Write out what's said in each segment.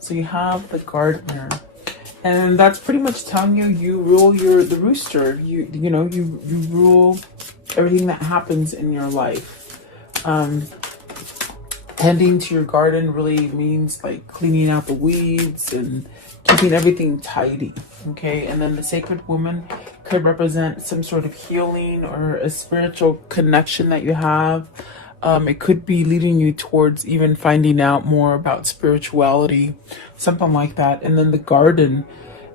So you have the gardener. And that's pretty much telling you you rule the rooster. You know, you rule everything that happens in your life. Tending to your garden really means like cleaning out the weeds and keeping everything tidy. Okay, and then the sacred woman could represent some sort of healing or a spiritual connection that you have. It could be leading you towards even finding out more about spirituality, something like that. And then the garden,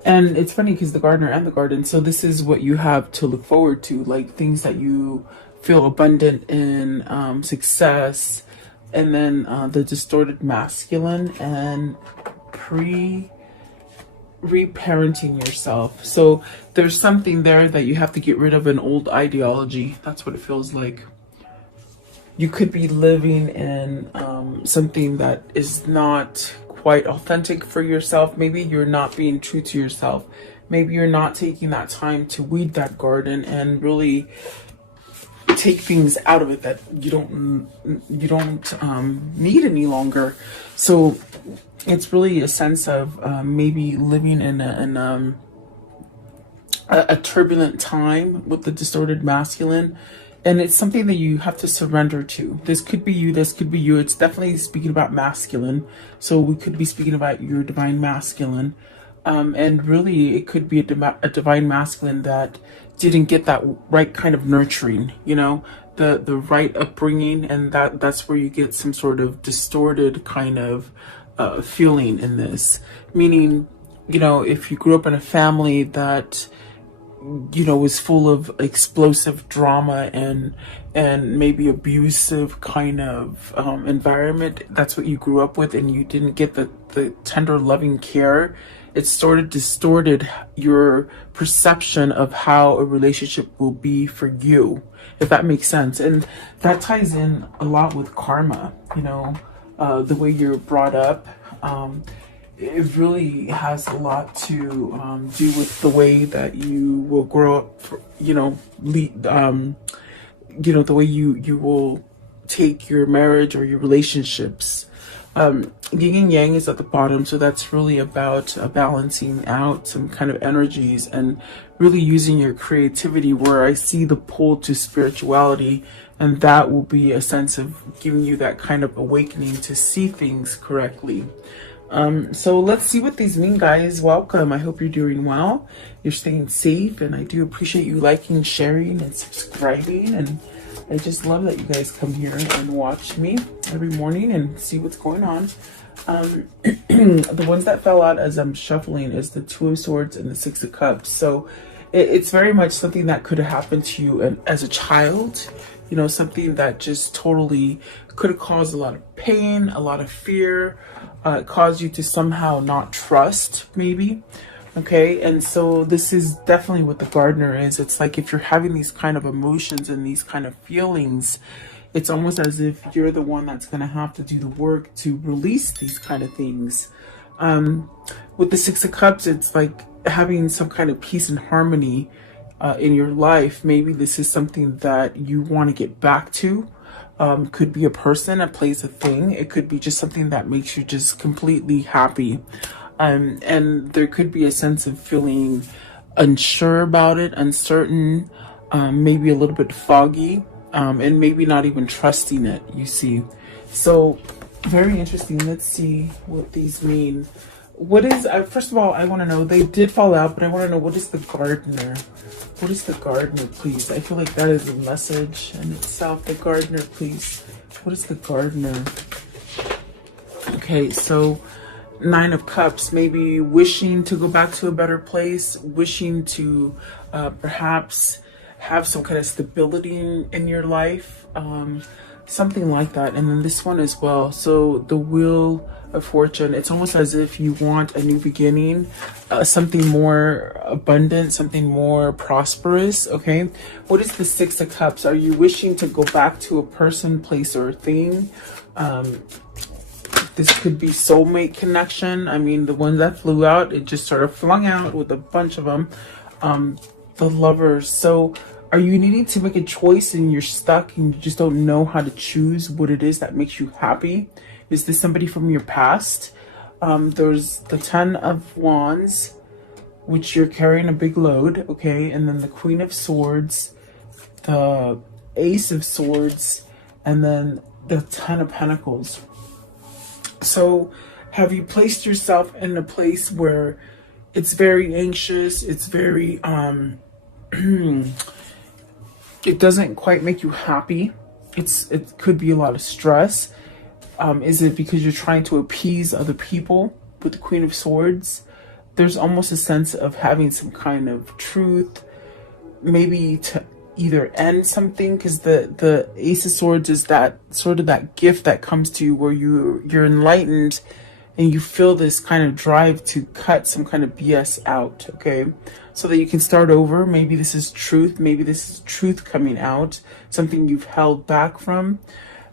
and it's funny because the gardener and the garden, so this is what you have to look forward to, like things that you feel abundant in, success, and then the distorted masculine and reparenting yourself. So there's something there that you have to get rid of, an old ideology. That's what it feels like. You could be living in something that is not quite authentic for yourself. Maybe you're not being true to yourself. Maybe you're not taking that time to weed that garden and really take things out of it that you don't need any longer. So it's really a sense of maybe living in a turbulent time with the distorted masculine. And it's something that you have to surrender to. This could be you, this could be you. It's definitely speaking about masculine. So we could be speaking about your divine masculine. And really, it could be a divine masculine that didn't get that right kind of nurturing, you know, the right upbringing. And that's where you get some sort of distorted kind of feeling in this. Meaning, you know, if you grew up in a family that, you know, was full of explosive drama and maybe abusive kind of environment, that's what you grew up with, and you didn't get the tender loving care, it sort of distorted your perception of how a relationship will be for you, if that makes sense. And that ties in a lot with karma, you know, the way you're brought up. It really has a lot to do with the way that you will grow up, you know, the way you will take your marriage or your relationships. Yin and yang is at the bottom, so that's really about balancing out some kind of energies and really using your creativity, where I see the pull to spirituality, and that will be a sense of giving you that kind of awakening to see things correctly. So let's see what these mean, guys. Welcome. I hope you're doing well. You're staying safe, and I do appreciate you liking, sharing, and subscribing. And I just love that you guys come here and watch me every morning and see what's going on. The ones that fell out as I'm shuffling is the Two of Swords and the Six of Cups. So it's very much something that could have happened to you as a child. You know, something that just totally could have caused a lot of pain, a lot of fear, caused you to somehow not trust, maybe. Okay, and so this is definitely what the gardener is. It's like if you're having these kind of emotions and these kind of feelings, it's almost as if you're the one that's going to have to do the work to release these kind of things. With the Six of Cups, it's like having some kind of peace and harmony in your life. Maybe this is something that you want to get back to. Could be a person, a place, a thing. It could be just something that makes you just completely happy. And there could be a sense of feeling unsure about it, uncertain, maybe a little bit foggy, and maybe not even trusting it, you see. So very interesting. Let's see what these mean. What is, first of all, I want to know, they did fall out, but I want to know, what is the gardener? What is the gardener, please? I feel like that is a message in itself. The gardener, please. What is the gardener? Okay, so Nine of Cups, maybe wishing to go back to a better place, wishing to perhaps have some kind of stability in your life, something like that. And then this one as well. So the Wheel of Fortune, it's almost as if you want a new beginning, something more abundant, something more prosperous. Okay, what is the Six of Cups? Are you wishing to go back to a person, place, or thing? This could be soulmate connection. I mean, the one that flew out, it just sort of flung out with a bunch of them. The Lovers. So are you needing to make a choice and you're stuck and you just don't know how to choose what it is that makes you happy? Is this somebody from your past? There's the 10 of Wands, which you're carrying a big load, okay? And then the Queen of Swords, the Ace of Swords, and then the 10 of Pentacles. So have you placed yourself in a place where it's very anxious, it's very, it doesn't quite make you happy? It could be a lot of stress. Is it because you're trying to appease other people with the Queen of Swords? There's almost a sense of having some kind of truth, maybe to either end something, because the Ace of Swords is that sort of that gift that comes to you where you're enlightened and you feel this kind of drive to cut some kind of BS out, okay? So that you can start over. Maybe this is truth. Maybe this is truth coming out, something you've held back from.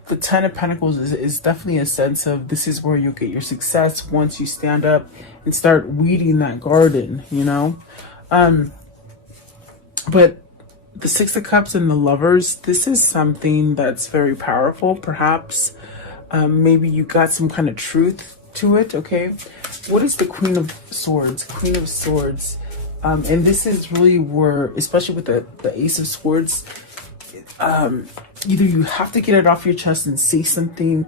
The 10 of Pentacles is definitely a sense of this is where you'll get your success once you stand up and start weeding that garden, you know? But the 6 of Cups and the Lovers, this is something that's very powerful, perhaps. Maybe you got some kind of truth to it, okay? What is the Queen of Swords? Queen of Swords. And this is really where, especially with the Ace of Swords, either you have to get it off your chest and say something,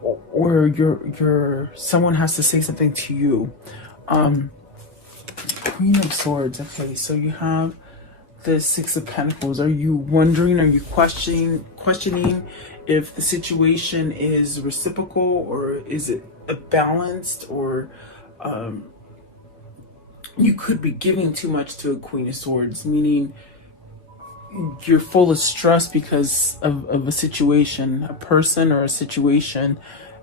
or someone has to say something to you. Queen of Swords. Okay, so you have the 6 of Pentacles. Are you wondering, are you questioning if the situation is reciprocal, or is it balanced, or you could be giving too much to a Queen of Swords, meaning you're full of stress because of a situation, a person or a situation,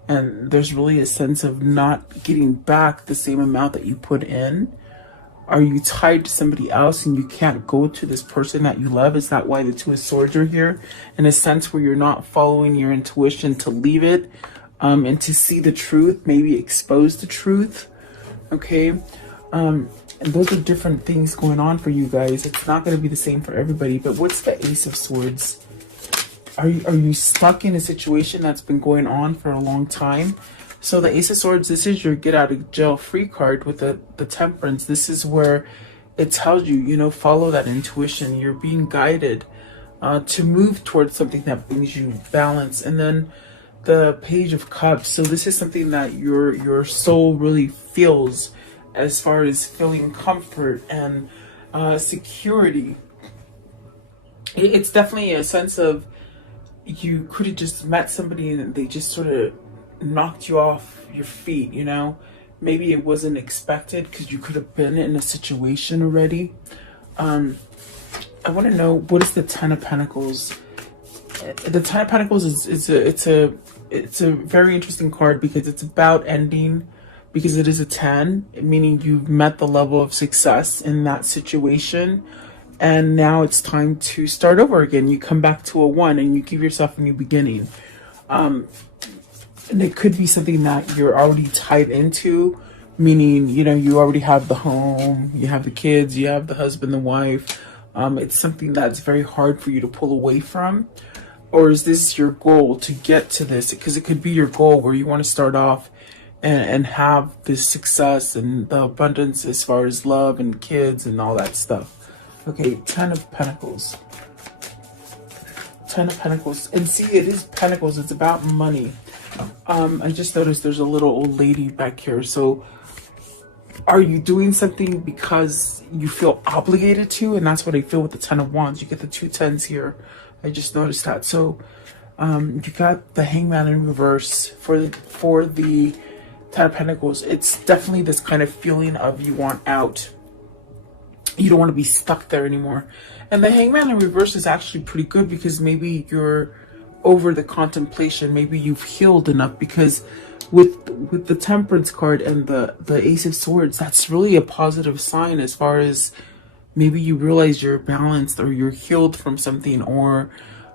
and there's really a sense of not getting back the same amount that you put in. Are you tied to somebody else and you can't go to this person that you love? Is that why the 2 of Swords are here? In a sense where you're not following your intuition to leave it, and to see the truth, maybe expose the truth, okay? And those are different things going on for you guys. It's not going to be the same for everybody. But what's the Ace of Swords? Are you stuck in a situation that's been going on for a long time? So the Ace of Swords, this is your get out of jail free card with the Temperance. This is where it tells you, you know, follow that intuition. You're being guided to move towards something that brings you balance. And then the Page of Cups. So this is something that your soul really feels, as far as feeling comfort and security. It's definitely a sense of you could have just met somebody and they just sort of knocked you off your feet, you know? Maybe it wasn't expected because you could have been in a situation already. I want to know, what is the 10 of Pentacles? The 10 of Pentacles it's a very interesting card because it's about ending, because it is a 10, meaning you've met the level of success in that situation, and now it's time to start over again. You come back to a 1 and you give yourself a new beginning. And it could be something that you're already tied into, meaning, you know, you already have the home, you have the kids, you have the husband, the wife. It's something that's very hard for you to pull away from. Or is this your goal to get to this? Because it could be your goal where you want to start off and have this success and the abundance as far as love and kids and all that stuff. Okay, 10 of Pentacles. 10 of Pentacles. And see, it is Pentacles. It's about money. I just noticed there's a little old lady back here. So are you doing something because you feel obligated to? And that's what I feel with the 10 of Wands. You get the 2 10s here. I just noticed that. So you got the Hangman in reverse for the 10 of Pentacles. It's definitely this kind of feeling of you want out. You don't want to be stuck there anymore. And the Hangman in reverse is actually pretty good because maybe you're over the contemplation. Maybe you've healed enough, because with the Temperance card and the Ace of Swords, that's really a positive sign as far as maybe you realize you're balanced or you're healed from something, or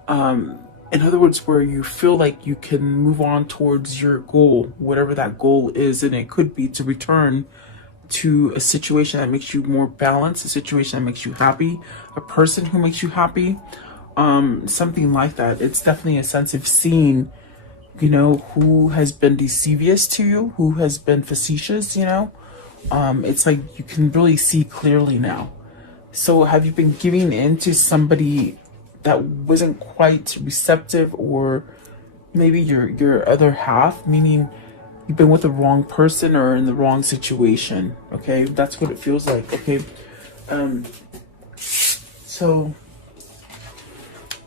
in other words, where you feel like you can move on towards your goal, whatever that goal is. And it could be to return to a situation that makes you more balanced, a situation that makes you happy, a person who makes you happy, something like that. It's definitely a sense of seeing you know, who has been deceivious to you, who has been facetious, you know. It's like you can really see clearly now. So have you been giving in to somebody that wasn't quite receptive, or maybe your other half, meaning you've been with the wrong person or in the wrong situation? Okay, that's what it feels like. Okay, so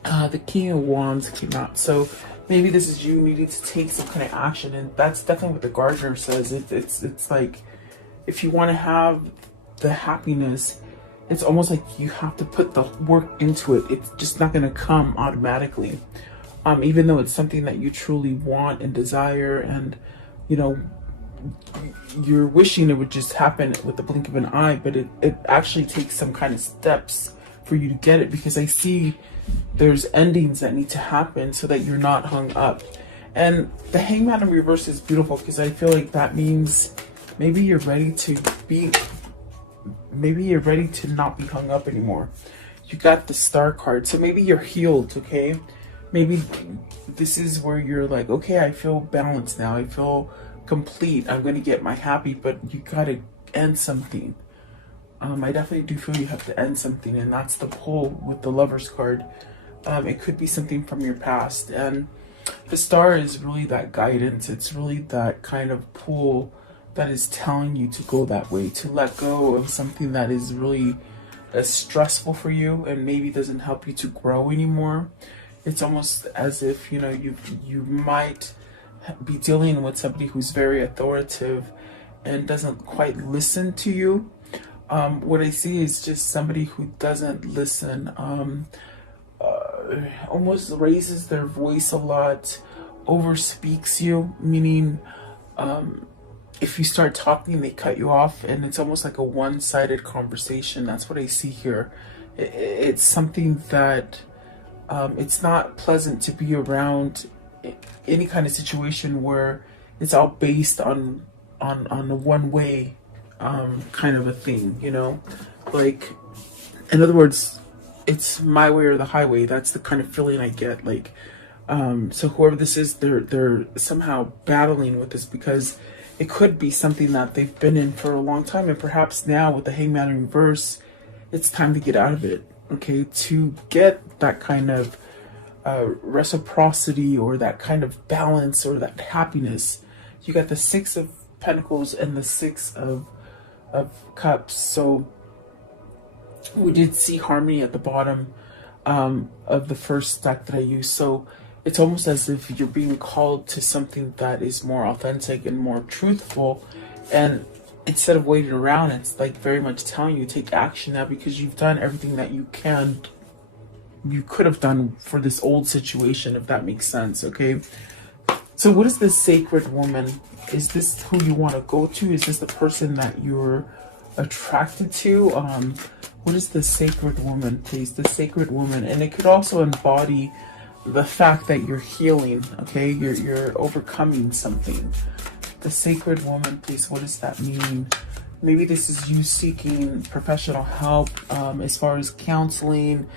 the King of Wands came out. So maybe this is you needing to take some kind of action, and that's definitely what the Gardener says. It's like, if you want to have the happiness, it's almost like you have to put the work into it. It's just not going to come automatically. Even though it's something that you truly want and desire, and, you know, you're wishing it would just happen with the blink of an eye, but it actually takes some kind of steps for you to get it, because I see there's endings that need to happen so that you're not hung up. And the Hangman in reverse is beautiful, because I feel like that means maybe you're ready to not be hung up anymore. You got the Star card, so maybe you're healed. Okay, maybe this is where you're like, okay, I feel balanced now, I feel complete, I'm gonna get my happy. But you gotta end something. I definitely do feel you have to end something, and that's the pull with the Lover's card. It could be something from your past, and the Star is really that guidance. It's really that kind of pull that is telling you to go that way, to let go of something that is really stressful for you and maybe doesn't help you to grow anymore. It's almost as if, you know, you might be dealing with somebody who's very authoritative and doesn't quite listen to you. What I see is just somebody who doesn't listen, almost raises their voice a lot, overspeaks you, meaning if you start talking, they cut you off, and it's almost like a one-sided conversation. That's what I see here. It's something that it's not pleasant to be around any kind of situation where it's all based on a one-way kind of a thing, you know? Like, in other words, it's my way or the highway. That's the kind of feeling I get. Like, so whoever this is, they're somehow battling with this, because it could be something that they've been in for a long time, and perhaps now with the Hangman in reverse, it's time to get out of it. Okay, to get that kind of reciprocity, or that kind of balance, or that happiness. You got the Six of Pentacles and the Six of Cups. So we did see harmony at the bottom of the first deck that I used. So it's almost as if you're being called to something that is more authentic and more truthful. And instead of waiting around, it's like very much telling you, take action now, because you've done everything that you could have done for this old situation, if that makes sense. Okay, so what is this Sacred Woman? Is this who you want to go to? Is this the person that you're attracted to? What is the Sacred Woman, please? The Sacred Woman. And it could also embody the fact that you're healing. Okay, you're overcoming something. The Sacred Woman, please. What does that mean? Maybe this is you seeking professional help, as far as counseling,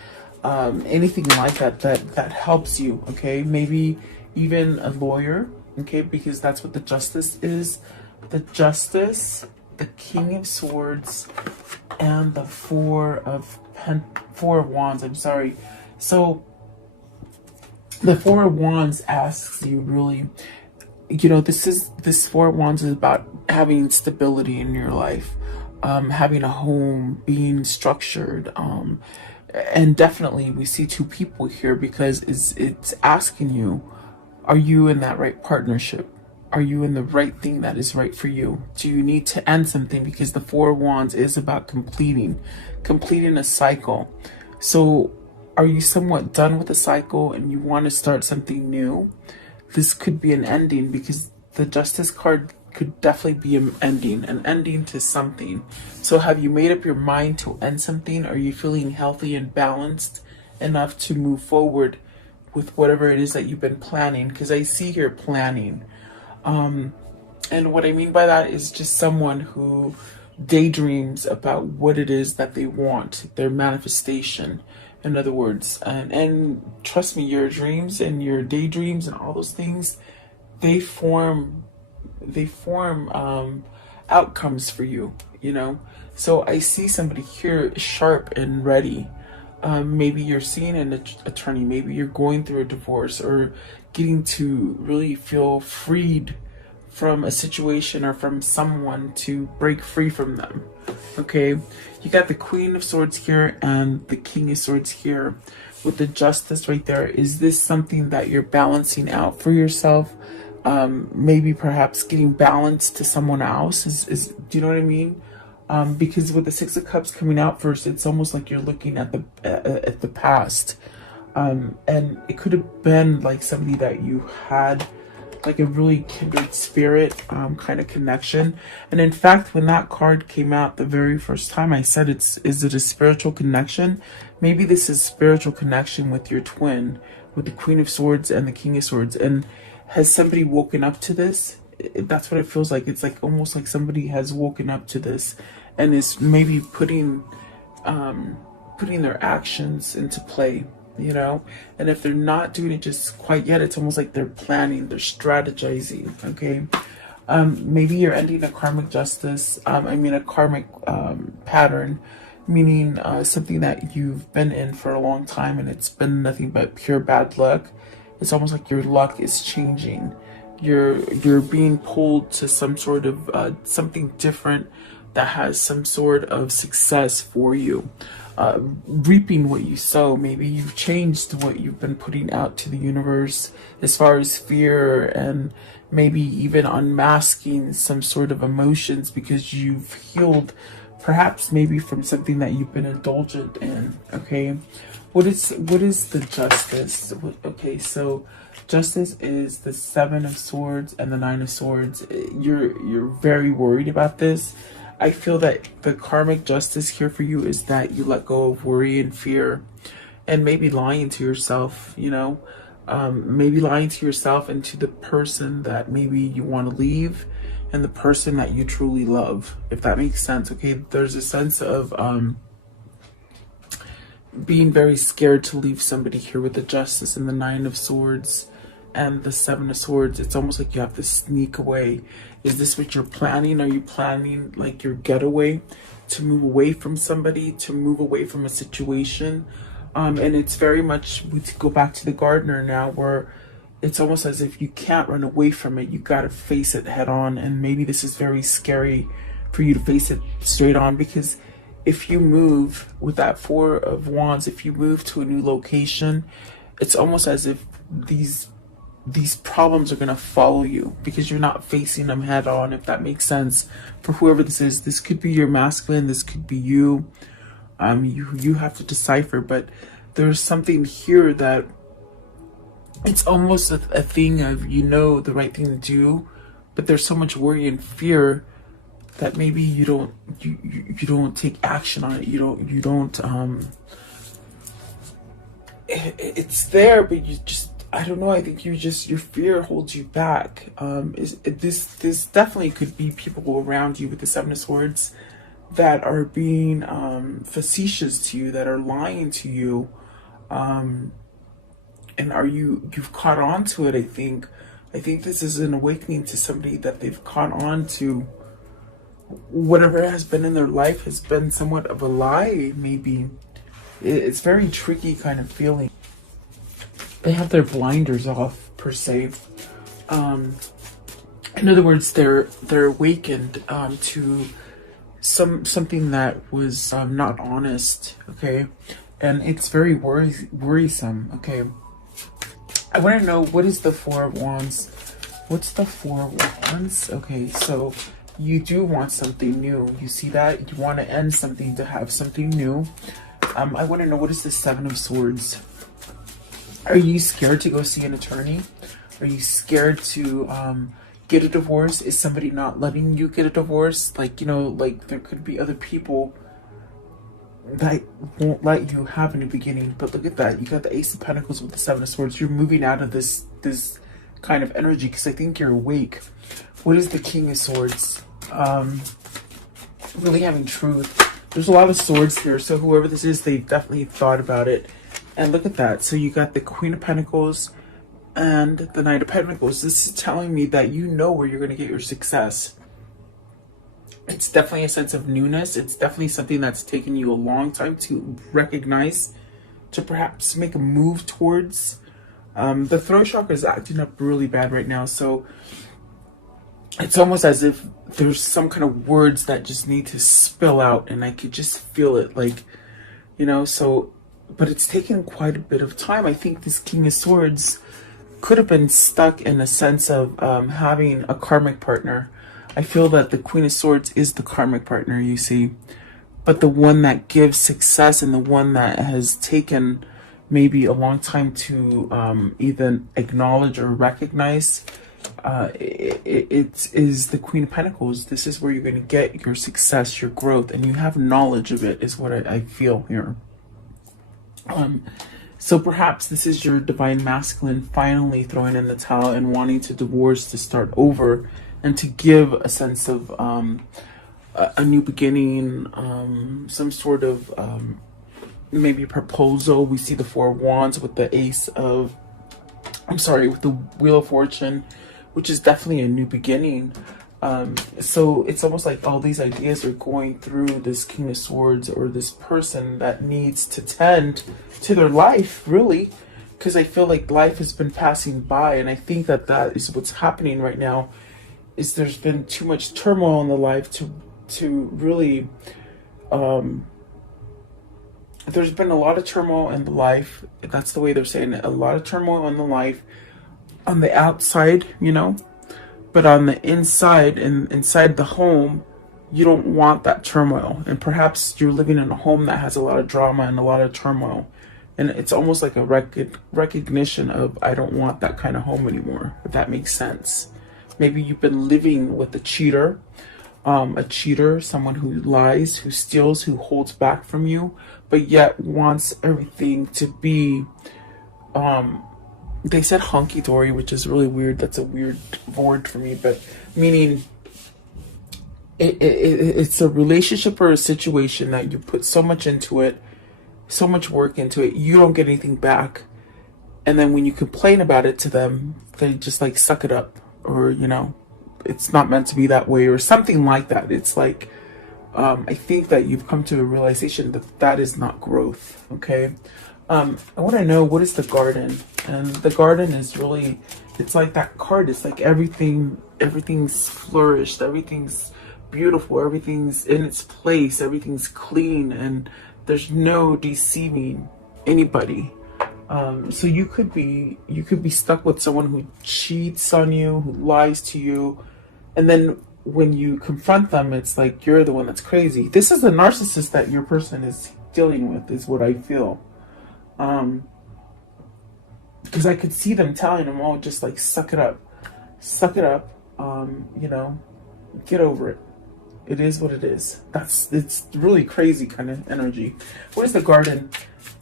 anything like that helps you. Okay, maybe even a lawyer. Okay, because that's what the Justice is. The Justice, the King of Swords, and the Four of Wands. I'm sorry. So the Four of Wands asks you, really, you know, this Four of Wands is about having stability in your life, having a home, being structured, and definitely we see two people here, because it's asking you, are you in that right partnership? Are you in the right thing that is right for you? Do you need to end something? Because the Four of Wands is about completing a cycle. So are you somewhat done with the cycle and you want to start something new? This could be an ending, because the Justice card could definitely be an ending to something. So have you made up your mind to end something? Are you feeling healthy and balanced enough to move forward with whatever it is that you've been planning? Because I see here planning. And what I mean by that is just someone who daydreams about what it is that they want, their manifestation, in other words. And trust me, your dreams and your daydreams and all those things, they form outcomes for you, you know. So I see somebody here sharp and ready. Maybe you're seeing an attorney, maybe you're going through a divorce, or getting to really feel freed from a situation or from someone, to break free from them. Okay, you got the Queen of Swords here and the King of Swords here with the Justice right there. Is this something that you're balancing out for yourself? Maybe perhaps getting balanced to someone else is do you know what I mean? Because with the Six of Cups coming out first, it's almost like you're looking at the past, and it could have been like somebody that you had like a really kindred spirit kind of connection. And in fact, when that card came out the very first time, I said, is it a spiritual connection? Maybe this is spiritual connection with your twin, with the Queen of Swords and the King of Swords. And has somebody woken up to this? That's what it feels like. It's like almost like somebody has woken up to this and is maybe putting their actions into play, you know. And if they're not doing it just quite yet, it's almost like they're planning, they're strategizing. Okay, maybe you're ending a karmic justice, a karmic pattern, meaning something that you've been in for a long time and it's been nothing but pure bad luck. It's almost like your luck is changing. You're being pulled to some sort of something different that has some sort of success for you. Reaping what you sow. Maybe you've changed what you've been putting out to the universe as far as fear, and maybe even unmasking some sort of emotions because you've healed perhaps maybe from something that you've been indulgent in. Okay, what is the Justice? Okay, so Justice is the Seven of Swords and the Nine of Swords. You're very worried about this. I feel that the karmic justice here for you is that you let go of worry and fear, and maybe lying to yourself, you know, maybe lying to yourself and to the person that maybe you want to leave, and the person that you truly love, if that makes sense. Okay, there's a sense of being very scared to leave somebody here with the Justice and the Nine of Swords and the Seven of Swords. It's almost like you have to sneak away. Is this what you're planning? Are you planning like your getaway, to move away from somebody, to move away from a situation? And it's very much, we go back to the gardener now, where it's almost as if you can't run away from it. You got to face it head on. And maybe this is very scary for you to face it straight on, because if you move with that Four of Wands, if you move to a new location, it's almost as if these problems are going to follow you because you're not facing them head on, if that makes sense. For whoever this is, this could be your masculine, this could be you. You have to decipher, but there's something here that it's almost a thing of, you know, the right thing to do, but there's so much worry and fear that maybe you don't take action on it. You don't it's there, but you just, I don't know, I think your fear holds you back. This definitely could be people around you with the Seven of Swords that are being facetious to you, that are lying to you, and you've caught on to it. I think this is an awakening to somebody, that they've caught on to whatever has been in their life has been somewhat of a lie. Maybe it's very tricky kind of feeling. They have their blinders off, per se. In other words, they're awakened to something that was not honest. Okay, and it's very worrisome. Okay, I want to know, what is the Four of Wands? What's the Four of Wands? Okay, so you do want something new. You see that? You want to end something to have something new. I want to know, what is the Seven of Swords? Are you scared to go see an attorney? Are you scared to get a divorce? Is somebody not letting you get a divorce? Like, you know, like there could be other people that won't let you have in the beginning. But look at that. You got the Ace of Pentacles with the Seven of Swords. You're moving out of this kind of energy because I think you're awake. What is the King of Swords? Really having truth. There's a lot of swords here, so whoever this is, they've definitely thought about it. And look at that. So you got the Queen of Pentacles and the Knight of Pentacles. This is telling me that you know where you're going to get your success. It's definitely a sense of newness. It's definitely something that's taken you a long time to recognize, to perhaps make a move towards. The throat chakra is acting up really bad right now, so it's almost as if there's some kind of words that just need to spill out, and I could just feel it, like, you know. So, but it's taken quite a bit of time. I think this King of Swords could have been stuck in a sense of having a karmic partner. I feel that the Queen of Swords is the karmic partner, you see, but the one that gives success and the one that has taken maybe a long time to even acknowledge or recognize, it is the Queen of Pentacles. This is where you're going to get your success, your growth, and you have knowledge of it, is what I feel here. So perhaps this is your divine masculine finally throwing in the towel and wanting to divorce, to start over, and to give a sense of a new beginning, some sort of maybe proposal. We see the Four of Wands with the with the Wheel of Fortune, which is definitely a new beginning. So it's almost like all these ideas are going through this King of Swords, or this person that needs to tend to their life, really, because I feel like life has been passing by, and I think that that is what's happening right now. Is there's been too much turmoil in the life to really there's been a lot of turmoil in the life. That's the way they're saying it. A lot of turmoil in the life on the outside, you know, but on the inside and inside the home, you don't want that turmoil. And perhaps you're living in a home that has a lot of drama and a lot of turmoil, and it's almost like a recognition of, I don't want that kind of home anymore, if that makes sense. Maybe you've been living with a cheater, someone who lies, who steals, who holds back from you, but yet wants everything to be, they said hunky-dory, which is really weird. That's a weird word for me, but meaning it's a relationship or a situation that you put so much into it, so much work into it, you don't get anything back. And then when you complain about it to them, they just like suck it up, or, you know, it's not meant to be that way, or something like that. It's like, I think that you've come to a realization that that is not growth. Okay. I want to know, what is the Garden? And the Garden is really, it's like that card. It's like everything's flourished, everything's beautiful, everything's in its place, everything's clean, and there's no deceiving anybody. So you could be stuck with someone who cheats on you, who lies to you, and then when you confront them, it's like you're the one that's crazy. This is the narcissist that your person is dealing with, is what I feel. Because I could see them telling them, oh, just like suck it up, you know, get over it. It is what it is. It's really crazy kind of energy. What is the Garden?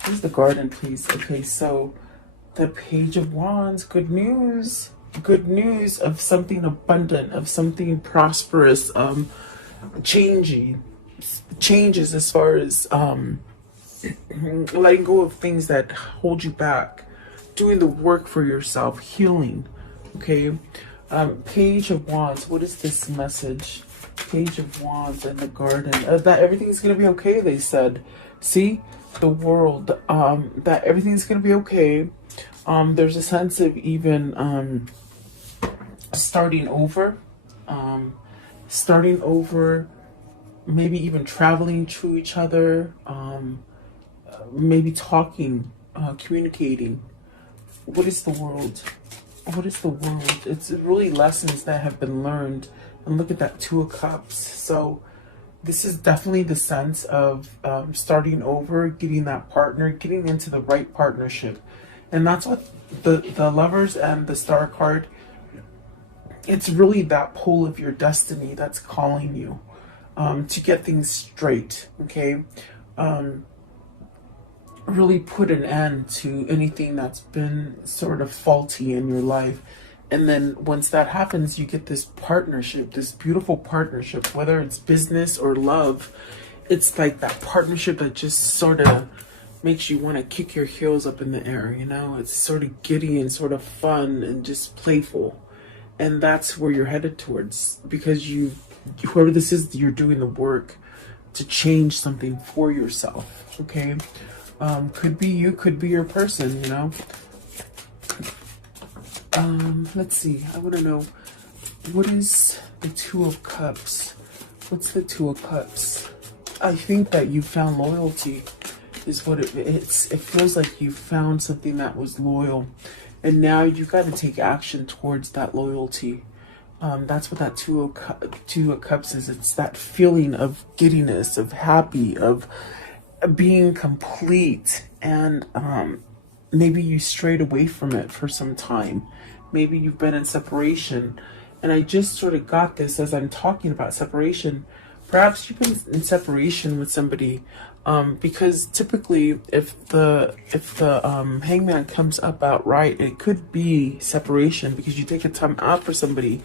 What is the Garden, please? Okay, so the Page of Wands. Good news. Good news of something abundant, of something prosperous, changes as far as letting go of things that hold you back, doing the work for yourself, healing. Okay, Page of Wands. What is this message? Page of Wands and the Garden. That everything's gonna be okay, they said. See, the World. That everything's gonna be okay. There's a sense of even starting over, maybe even traveling to each other, maybe talking, communicating. What is the World? What is the World? It's really lessons that have been learned. And look at that Two of Cups. So this is definitely the sense of starting over, getting that partner, getting into the right partnership. And that's what the Lovers and the Star card, it's really that pull of your destiny that's calling you to get things straight. Okay, really put an end to anything that's been sort of faulty in your life. And then once that happens, you get this partnership, this beautiful partnership, whether it's business or love. It's like that partnership that just sort of makes you want to kick your heels up in the air, you know? It's sort of giddy and sort of fun and just playful. And that's where you're headed towards, because whoever this is, you're doing the work to change something for yourself, okay? Could be you, could be your person, you know? Let's see. I want to know, what is the Two of Cups? What's the Two of Cups? I think that you found loyalty is what it's. It feels like you found something that was loyal, and now you got to take action towards that loyalty. That's what that Two of Cups is. It's that feeling of giddiness, of happy, of being complete, and maybe you strayed away from it for some time. Maybe you've been in separation. And I just sort of got this as I'm talking about separation. Perhaps you've been in separation with somebody, because typically if the hangman comes up outright, it could be separation because you take a time out for somebody.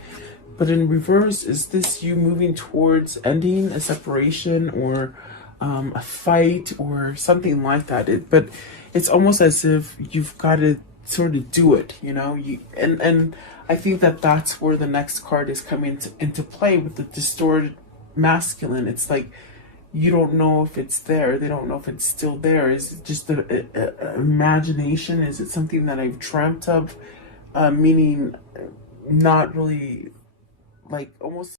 But in reverse, is this you moving towards ending a separation, or a fight or something like that? But it's almost as if you've got to sort of do it, you know. And I think that that's where the next card is coming into play with the distorted masculine. It's like you don't know if it's there. They don't know if it's still there. Is it just an imagination? Is it something that I've dreamt of? Meaning not really, like almost